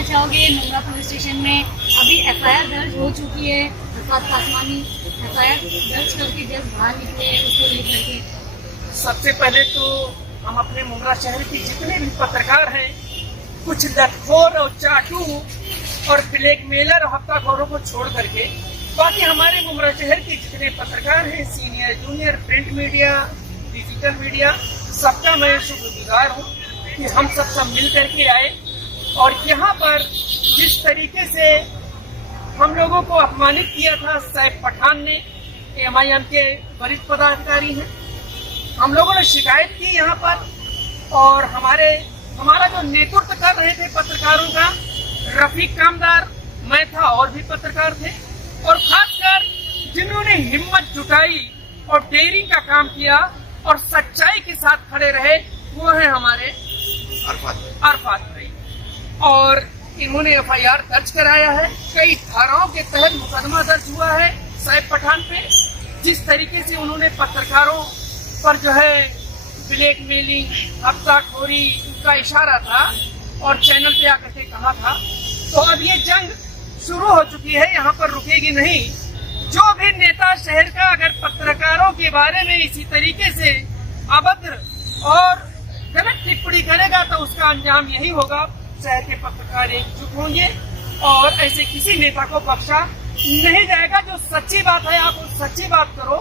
कहना चाहोगे? Mundra police station में अभी एफआईआर दर्ज हो चुकी है, अरफात कासमानी एफआईआर दर्ज करके जल्द बाहर निकले उसको लेकर के। सबसे पहले तो हम अपने मुंद्रा शहर के जितने भी पत्रकार हैं, कुछ लटखोर और चाटू और ब्लैकमेलर और हफ्ताखोरों को छोड़ करके बाकी हमारे मुंद्रा शहर के जितने पत्रकार हैं, senior junior print media digital media, सबका मैं शुक्रगुजार हूँ कि हम सब मिल करके आए और यहाँ पर जिस तरीके से हम लोगों को अपमानित किया था सैफ पठान ने, MIM के वरिष्ठ पदाधिकारी हैं, हम लोगों ने शिकायत की यहाँ पर और हमारा जो नेतृत्व कर रहे थे पत्रकारों का रफीक कामदार, मैं था और भी पत्रकार थे और खासकर जिन्होंने हिम्मत जुटाई और डेयरिंग का काम किया और सच्चाई के साथ खड़े रहे वो है हमारे अरफात भाई। और इन्होंने FIR दर्ज कराया है, कई धाराओं के तहत मुकदमा दर्ज हुआ है सैफ पठान पे। जिस तरीके से उन्होंने पत्रकारों पर जो है ब्लैकमेलिंग हफ्ताखोरी का इशारा था और चैनल पे आकर के कहा था, तो अब ये जंग शुरू हो चुकी है, यहाँ पर रुकेगी नहीं। जो भी नेता शहर का अगर पत्रकारों के बारे में इसी तरीके से अभद्र और गलत टिप्पणी करेगा तो उसका अंजाम यही होगा। शहर के पत्रकार एकजुट होंगे और ऐसे किसी नेता को बख्शा नहीं जाएगा। जो सच्ची बात है आप उस सच्ची बात करो।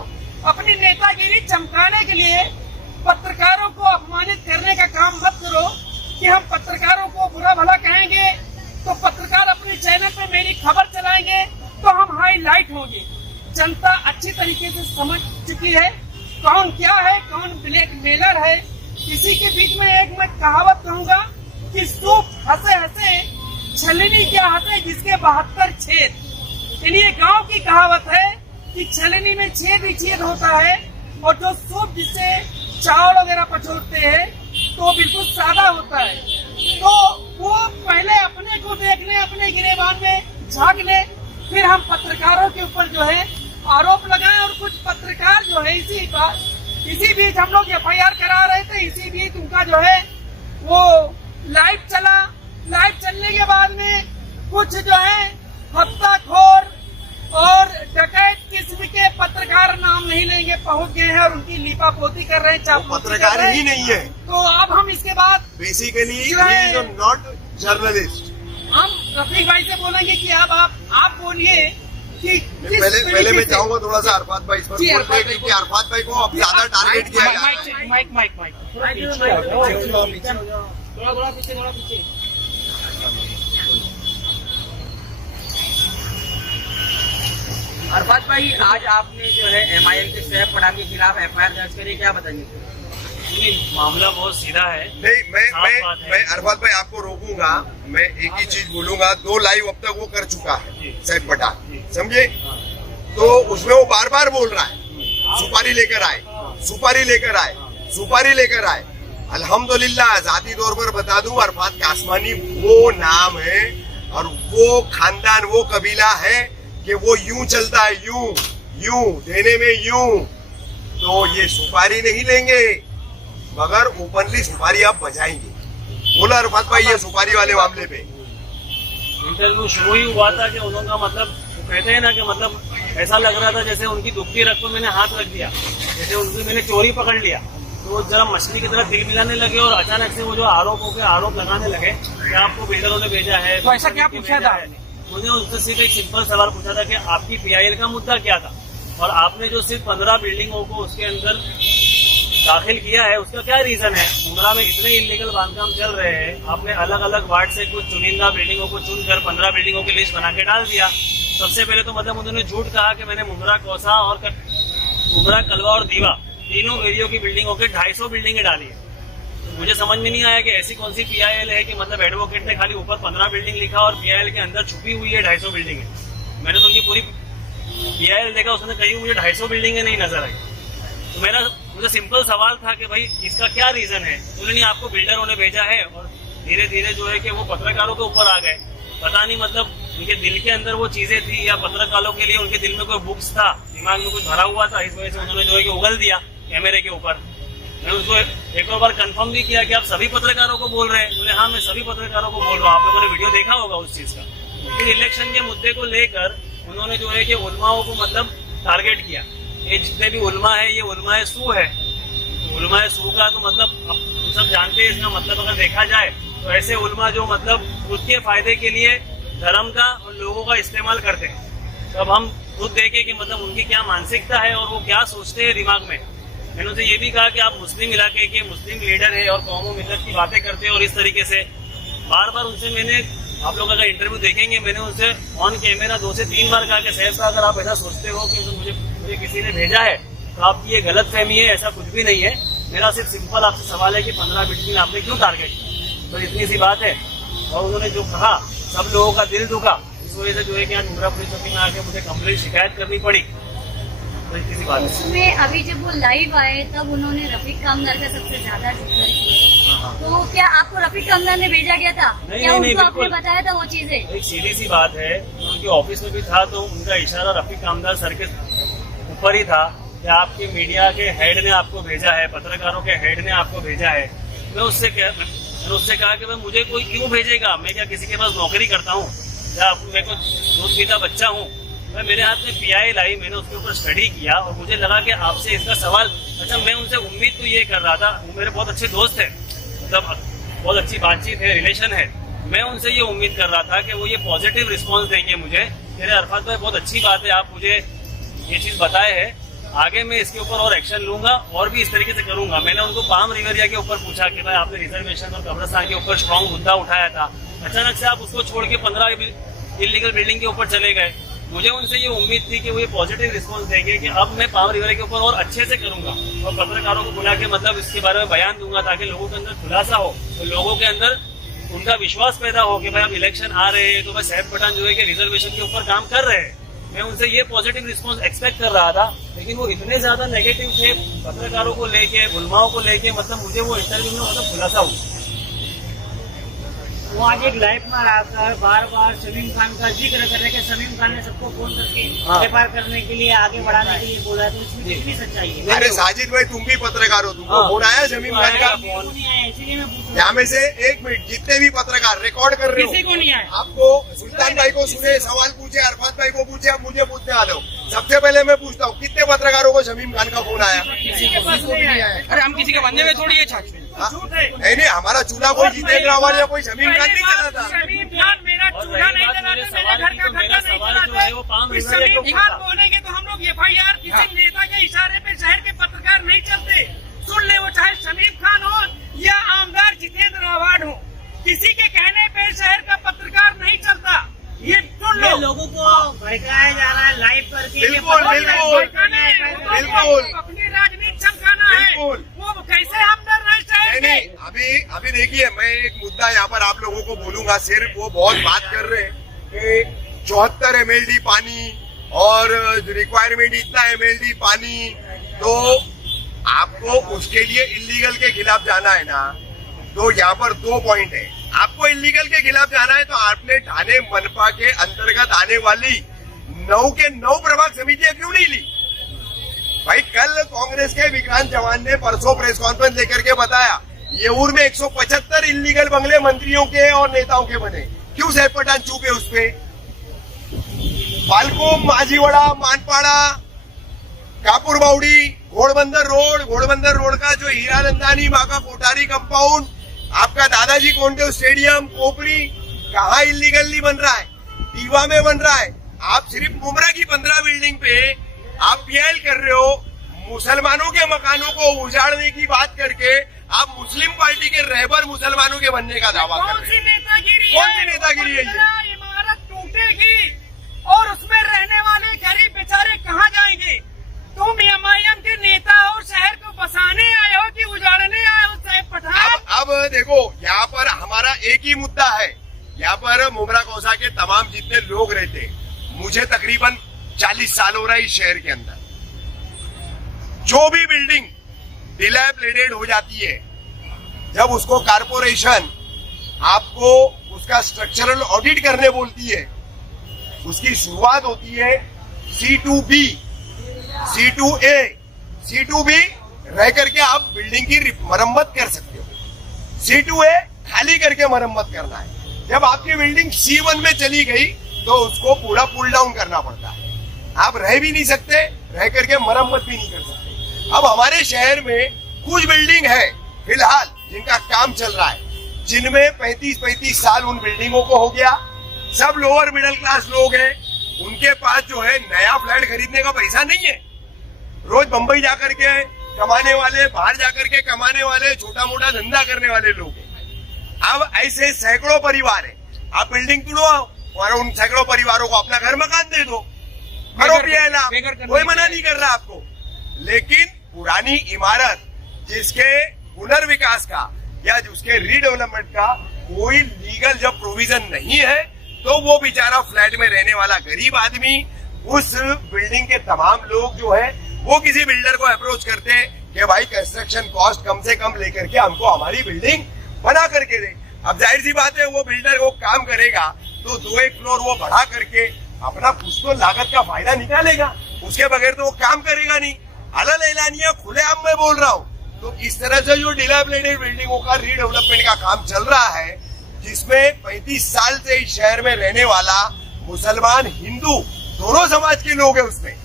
अपनी नेतागिरी चमकाने के लिए पत्रकारों को अपमानित करने का काम मत करो कि हम पत्रकारों को बुरा भला कहेंगे तो पत्रकार अपने चैनल पे मेरी खबर चलाएंगे तो हम हाईलाइट होंगे। जनता अच्छी तरीके से समझ चुकी है कौन क्या है, कौन ब्लैकमेलर है। इसी के बीच में एक मैं कहावत कहूंगा कि सूप हंसे हंसे छलनी क्या हंसे जिसके 72 छेद। ये गांव की कहावत है कि छलनी में छेद ही छेद होता है और जो सूप जिससे चावल वगैरह पचोड़ते हैं तो बिल्कुल सादा होता है। तो वो पहले अपने को देख ले, अपने गिरेबान में झांक ले, फिर हम पत्रकारों के ऊपर जो है आरोप लगाए। और कुछ पत्रकार जो है इसी बीच हम लोग FIR करा रहे थे, इसी बीच उनका जो है वो लाइव चला। लाइव चलने के बाद में कुछ जो है हफ्ताखोर और डकैत किस्म के पत्रकार, नाम नहीं लेंगे, पहुंच गए हैं और उनकी लीपापोती कर रहे हैं। पत्रकार ही नहीं है तो अब हम इसके बाद बेसिकली नॉट जर्नलिस्ट। हम रफीक भाई से बोलेंगे कि अब आप बोलिए कि पहले मैं चाहूंगा थोड़ा सा अरफात भाई इस पर बोलते क्योंकि अरफात भाई को अब ज्यादा टारगेट किया गया है। माइक थोड़ा पीछे। अरफात भाई, आज आपने जो है MIM के सैफ पठान के खिलाफ FIR दर्ज करी, क्या बताइए? मामला बहुत सीधा है। नहीं, मैं अरफात भाई आपको रोकूंगा। मैं एक ही चीज बोलूंगा, 2 लाइव अब तक वो कर चुका है सैफ पठान, समझे? तो उसमें वो बार बार बोल रहा है सुपारी लेकर आए, सुपारी लेकर आए, सुपारी लेकर आए। अल्हम्दुलिल्लाह जाती तौर पर बता दूं, अरफात कासमानी वो नाम है और वो खानदान, वो कबीला है कि वो यूं चलता है, यूं देने में यूं। तो ये सुपारी नहीं लेंगे मगर ओपनली सुपारी आप बजाएंगे। बोला अरफात भाई ये सुपारी वाले मामले पे इंटरव्यू शुरू ही हुआ था कि उन्होंने मतलब कहते हैं ना कि मतलब ऐसा लग रहा था जैसे उनकी दुखती रख को मैंने हाथ रख दिया, जैसे उनकी मैंने चोरी पकड़ लिया। तो वो जरा मछली की तरह तिल मिलाने लगे और अचानक से वो जो आरोप लगाने लगे कि आपको बिल्डरों ने भेजा है। तो ऐसा क्या पूछा था? मुझे उनसे सिर्फ एक सिंपल सवाल पूछा था कि आपकी PIL का मुद्दा क्या था और आपने जो सिर्फ 15 बिल्डिंगों को उसके अंदर दाखिल किया है उसका क्या रीजन है? मुंद्रा में इतने इलीगल बांधकाम चल रहे हैं, आपने अलग अलग वार्ड से कुछ चुनिंदा बिल्डिंगों को चुनकर 15 बिल्डिंगों की लिस्ट बना के डाल दिया। सबसे पहले तो मतलब उन्होंने झूठ कहा कि मैंने मुंद्रा कौसा और मुंद्रा कलवा और दीवा तीनों एरियो की बिल्डिंगों के 250 बिल्डिंगें डाली है। तो मुझे समझ में नहीं आया कि ऐसी कौन सी PIL है कि मतलब एडवोकेट ने खाली ऊपर 15 बिल्डिंग लिखा और PIL के अंदर छुपी हुई है 250 बिल्डिंग है। मैंने तो उनकी पूरी PIL देखा, उसने कहीं मुझे 250 बिल्डिंगें नहीं नजर आई। तो मुझे सिंपल सवाल था कि भाई इसका क्या रीजन है? उन्होंने आपको बिल्डरों ने भेजा है और धीरे धीरे जो है कि वो पत्रकारों के ऊपर आ गए। पता नहीं मतलब उनके दिल के अंदर वो चीजें थी या पत्रकारों के लिए उनके दिल में कोई बुक्स था, दिमाग में कुछ भरा हुआ था, इस वजह से उन्होंने जो है कि उगल दिया कैमरे के ऊपर। मैं उसको एक और बार कंफर्म भी किया कि आप सभी पत्रकारों को बोल रहे हैं। बोले हाँ, मैं सभी पत्रकारों को बोल रहा हूँ, आप लोगों ने वीडियो देखा होगा उस चीज का। फिर इलेक्शन के मुद्दे को लेकर उन्होंने जो है कि उलमाओं को मतलब टारगेट किया। ये जितने भी उलमा है, ये उलमाए सू है। उलमाए सू का तो मतलब हम सब जानते हैं, इसका मतलब अगर देखा जाए तो ऐसे उलमा जो मतलब खुद के फायदे के लिए धर्म का और लोगों का इस्तेमाल करते हैं। तो अब हम खुद देखें कि मतलब उनकी क्या मानसिकता है और वो क्या सोचते हैं दिमाग में। मैंने उनसे ये भी कहा कि आप मुस्लिम इलाके के मुस्लिम लीडर है और कौमों मिल्लत की बातें करते हैं और इस तरीके से बार बार उनसे मैंने, आप लोग अगर इंटरव्यू देखेंगे, मैंने उनसे ऑन कैमरा 2 से 3 बार कहा कि साहब अगर आप ऐसा सोचते हो कि मुझे किसी ने भेजा है तो आपकी ये गलत फहमी है, ऐसा कुछ भी नहीं है। मेरा सिर्फ सिंपल आपसे सवाल है कि 15 बिल्डिंग आपने क्यों टारगेट किया, तो इतनी सी बात है। और उन्होंने जो कहा सब लोगों का दिल दुखा, इस वजह से जो है कि आज मुंब्रा पुलिस चौकी में आके मुझे कंप्लेंट शिकायत करनी पड़ी, तो इतनी सी बात है। उसमें अभी जब वो लाइव आए तब उन्होंने रफीक कामदार का सबसे ज्यादा जिक्र किया, तो क्या आपको रफीक कामदार ने भेजा गया था? क्या उनको आपने बताया था वो चीजें? एक सीधी सी बात है, उनके ऑफिस में भी था तो उनका इशारा रफीक कामदार सर के ऊपर ही था कि आपके मीडिया के हेड ने आपको भेजा है, पत्रकारों के हेड ने आपको भेजा है। मैं उससे कहा कि भाई मुझे कोई क्यों भेजेगा, मैं क्या किसी के पास नौकरी करता हूँ या मैं कोई दूध पीता बच्चा हूँ? मैं मेरे हाथ में PI लाई, मैंने उसके ऊपर स्टडी किया और मुझे लगा कि आपसे इसका सवाल, अच्छा मैं उनसे उम्मीद तो ये कर रहा था, वो मेरे बहुत अच्छे दोस्त हैं, मतलब बहुत अच्छी बातचीत है, रिलेशन है, मैं उनसे ये उम्मीद कर रहा था कि वो ये पॉजिटिव रिस्पॉन्स देंगे मुझे। मेरे अरफात भाई बहुत अच्छी बात है, आप मुझे ये चीज बताए है, आगे मैं इसके ऊपर और एक्शन लूंगा और भी इस तरीके से करूंगा। मैंने उनको पाम रिवरिया के ऊपर पूछा कि भाई आपने रिजर्वेशन और कब्रिस्तान के ऊपर स्ट्रॉन्ग मुद्दा उठाया था, अचानक से आप उसको छोड़ के 15 इलीगल बिल्डिंग के ऊपर चले गए। मुझे उनसे ये उम्मीद थी कि वो ये पॉजिटिव रिस्पॉन्स देंगे कि अब मैं पाम रिवरिया के ऊपर और अच्छे से करूंगा और पत्रकारों को बुला के मतलब इसके बारे में बयान दूंगा ताकि लोगों के अंदर खुलासा हो, तो लोगों के अंदर उनका विश्वास पैदा हो कि भाई अब इलेक्शन आ रहे हैं तो भाई साहब पठान जो है कि रिजर्वेशन के ऊपर काम कर रहे हैं। मैं उनसे ये पॉजिटिव रिस्पॉन्स एक्सपेक्ट कर रहा था, लेकिन वो इतने ज्यादा नेगेटिव थे पत्रकारों को लेके, उलमाओं को लेके, मतलब मुझे वो इंटरव्यू में मतलब खुलासा हुआ। वो आज एक लाइव में आकर बार बार शमीम खान का जिक्र कर रहे हैं कि शमीम खान ने सबको फोन करके व्यापार करने के लिए, आगे बढ़ाने के लिए बोला है, तो इसमें कितनी सच्चाई है? अरे साजिद भाई, तुम भी पत्रकार हो, तुमको फोन आया शमीम खान का? इसीलिए मैं पूछ रहा यहाँ में से 1 मिनट, जितने भी पत्रकार रिकॉर्ड कर रहे हो, किसी को नहीं आया। आपको सुल्तान भाई को सुने, सवाल पूछे, अरफात भाई को पूछे, अब मुझे पूछने आ लो। सबसे पहले मैं पूछता हूँ, कितने पत्रकारों को शमीम खान का फोन आया? किसी के पास नहीं आया। अरे हम किसी के बंदे में थोड़ी है छाछ। नहीं, हमारा चूल्हा कोई जितेंद्र आवाज या कोई शमीम खान नहीं चला था। शमीम खान मेरा चूल्हा नहीं जलाते, मेरे घर का खड्डा नहीं जलाते। शमीम खान बोलेंगे तो हम लोग FIR किसी नेता के इशारे पे शहर के पत्रकार नहीं चलते। सुन ले, वो चाहे शमीम खान हो या आमदार जितेंद्र आवाज हो, किसी के कहने पे शहर का पत्रकार नहीं चलता। ये सुन लो, लोगों को भड़काया जा रहा है लाइव करके। बिल्कुल बिल्कुल बिल्कुल अपनी राजनीति चमकाना है, बिल्कुल। वो कैसे हम डर रहे शहर नहीं के? अभी देखिए, मैं एक मुद्दा यहाँ पर आप लोगों को बोलूंगा। सिर्फ वो बहुत बात कर रहे हैं कि 74 MLD पानी और रिक्वायरमेंट इतना MLD पानी, तो आपको उसके लिए इलीगल के खिलाफ जाना है ना, तो यहाँ पर 2 पॉइंट है। आपको इलीगल के खिलाफ जाना है तो आपने ठाणे मनपा के अंतर्गत आने वाली 9 के 9 प्रभाग समितियां क्यों नहीं ली? भाई कल कांग्रेस के विक्रांत चौहान ने परसों प्रेस कॉन्फ्रेंस लेकर के बताया, येऊर में 175 इलीगल बंगले मंत्रियों के और नेताओं के बने, क्यों साहब पठान चुप है उस पे? पालकोम, माझीवाड़ा, मानपाड़ा, कापुर बावड़ी, घोड़बंदर रोड का जो हीरानंदानी माँ का कोठारी कंपाउंड, आपका दादाजी कोंडदेव स्टेडियम, पोखरी, कहाँ इलीगली बन रहा है? टीवा में बन रहा है। आप सिर्फ मुंब्रा की 15 बिल्डिंग पे आप PIL कर रहे हो। मुसलमानों के मकानों को उजाड़ने की बात करके आप मुस्लिम पार्टी के रहबर मुसलमानों के बनने का दावा कर रहे हैं। कौन सी नेतागिरी है ये? इमारत टूटेगी और उसमें रहने वाले गरीब बेचारे कहाँ जाएंगे? तुम MIM के नेता हो, शहर को बसाने आए हो कि उजाड़ने आए हो साहब पठान? अब देखो, यहाँ पर हमारा एक ही मुद्दा है। यहाँ पर मुंब्रा कौसा के तमाम जितने लोग रहते, मुझे तकरीबन 40 साल हो रहा है इस शहर के अंदर। जो भी बिल्डिंग डिलैपिडेटेड हो जाती है, जब उसको कारपोरेशन आपको उसका स्ट्रक्चरल ऑडिट करने बोलती है, उसकी शुरुआत होती है C2B, C2A, C2B रह करके आप बिल्डिंग की मरम्मत कर सकते हो। C2 है, खाली करके मरम्मत करना है। जब आपकी बिल्डिंग C1 में चली गई तो उसको पूरा पुल डाउन करना पड़ता है। आप रह भी नहीं सकते, रह करके मरम्मत भी नहीं कर सकते। अब हमारे शहर में कुछ बिल्डिंग है फिलहाल जिनका काम चल रहा है, जिनमें 35-35 साल उन बिल्डिंगों को हो गया। सब लोअर मिडिल क्लास लोग हैं, उनके पास जो है नया फ्लैट खरीदने का पैसा नहीं है। रोज बंबई जाकर के कमाने वाले, बाहर जाकर के कमाने वाले, छोटा मोटा धंधा करने वाले लोग हैं। अब ऐसे सैकड़ों परिवार हैं। आप बिल्डिंग तुड़वाओ और उन सैकड़ों परिवारों को अपना घर मकान दे दो, कोई मना नहीं कर रहा आपको। लेकिन पुरानी इमारत जिसके पुनर्विकास का या उसके रीडेवलपमेंट का कोई लीगल जब प्रोविजन नहीं है, तो वो बेचारा फ्लैट में रहने वाला गरीब आदमी, उस बिल्डिंग के तमाम लोग जो है वो किसी बिल्डर को अप्रोच करते हैं कि भाई कंस्ट्रक्शन कॉस्ट कम से कम लेकर के हमको हमारी बिल्डिंग बना करके दे। अब जाहिर सी बात है वो बिल्डर वो काम करेगा तो 2-1 फ्लोर वो बढ़ा करके अपना कुछ तो लागत का फायदा निकालेगा, उसके बगैर तो वो काम करेगा नहीं। अलग एलानिया खुलेआम में बोल रहा हूँ। तो इस तरह से जो डिलापिडेटेड बिल्डिंगों का रीडेवलपमेंट का काम चल रहा है, जिसमें 35 साल से इस शहर में रहने वाला मुसलमान, हिंदू दोनों समाज के लोग हैं, उसमें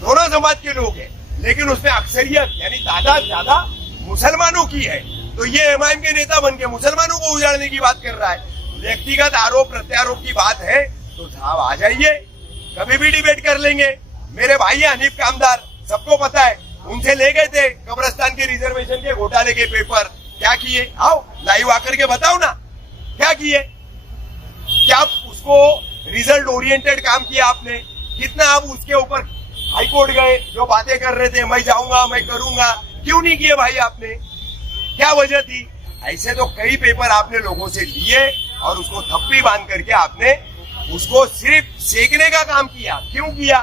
दोनों समाज के लोग हैं, लेकिन उसमें अक्सरियत यानी तादाद ज्यादा मुसलमानों की है। तो ये एमआईएम के नेता बनके मुसलमानों को उजाड़ने की बात कर रहा है। व्यक्तिगत आरोप प्रत्यारोप की बात है तो साहब आ जाइए, कभी भी डिबेट कर लेंगे। मेरे भाई है हनीफ कामदार, सबको पता है, उनसे ले गए थे कब्रिस्तान के रिजर्वेशन के घोटाले के पेपर, क्या किए? आओ लाइव आकर के बताओ ना क्या किए। क्या उसको रिजल्ट ओरिएंटेड काम किया आपने? कितना आप उसके ऊपर हाईकोर्ट गए, जो बातें कर रहे थे मैं जाऊंगा मैं करूंगा, क्यों नहीं किए भाई आपने? क्या वजह थी? ऐसे तो कई पेपर आपने लोगों से लिए और उसको थप्पी बांध करके आपने उसको सिर्फ सेकने का काम किया। क्यों किया?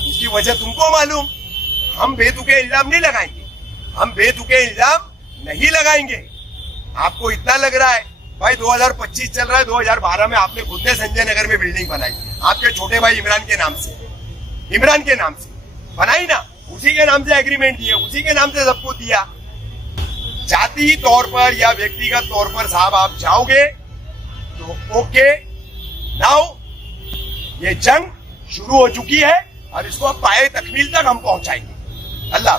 उसकी वजह तुमको मालूम। हम बेतुके इल्जाम नहीं लगाएंगे, हम बेतुके इल्जाम नहीं लगाएंगे। आपको इतना लग रहा है भाई 2025 चल रहा है, 2012 में आपने खुद ने संजय नगर में बिल्डिंग बनाई आपके छोटे भाई इमरान के नाम से बनाई ना, उसी के नाम से एग्रीमेंट दिए, उसी के नाम से सब कुछ दिया। जाति तौर पर या व्यक्तिगत तौर पर साहब आप जाओगे तो ओके। नाउ ये जंग शुरू हो चुकी है और इसको पाए तकमील तक हम पहुंचाएंगे। अल्लाह।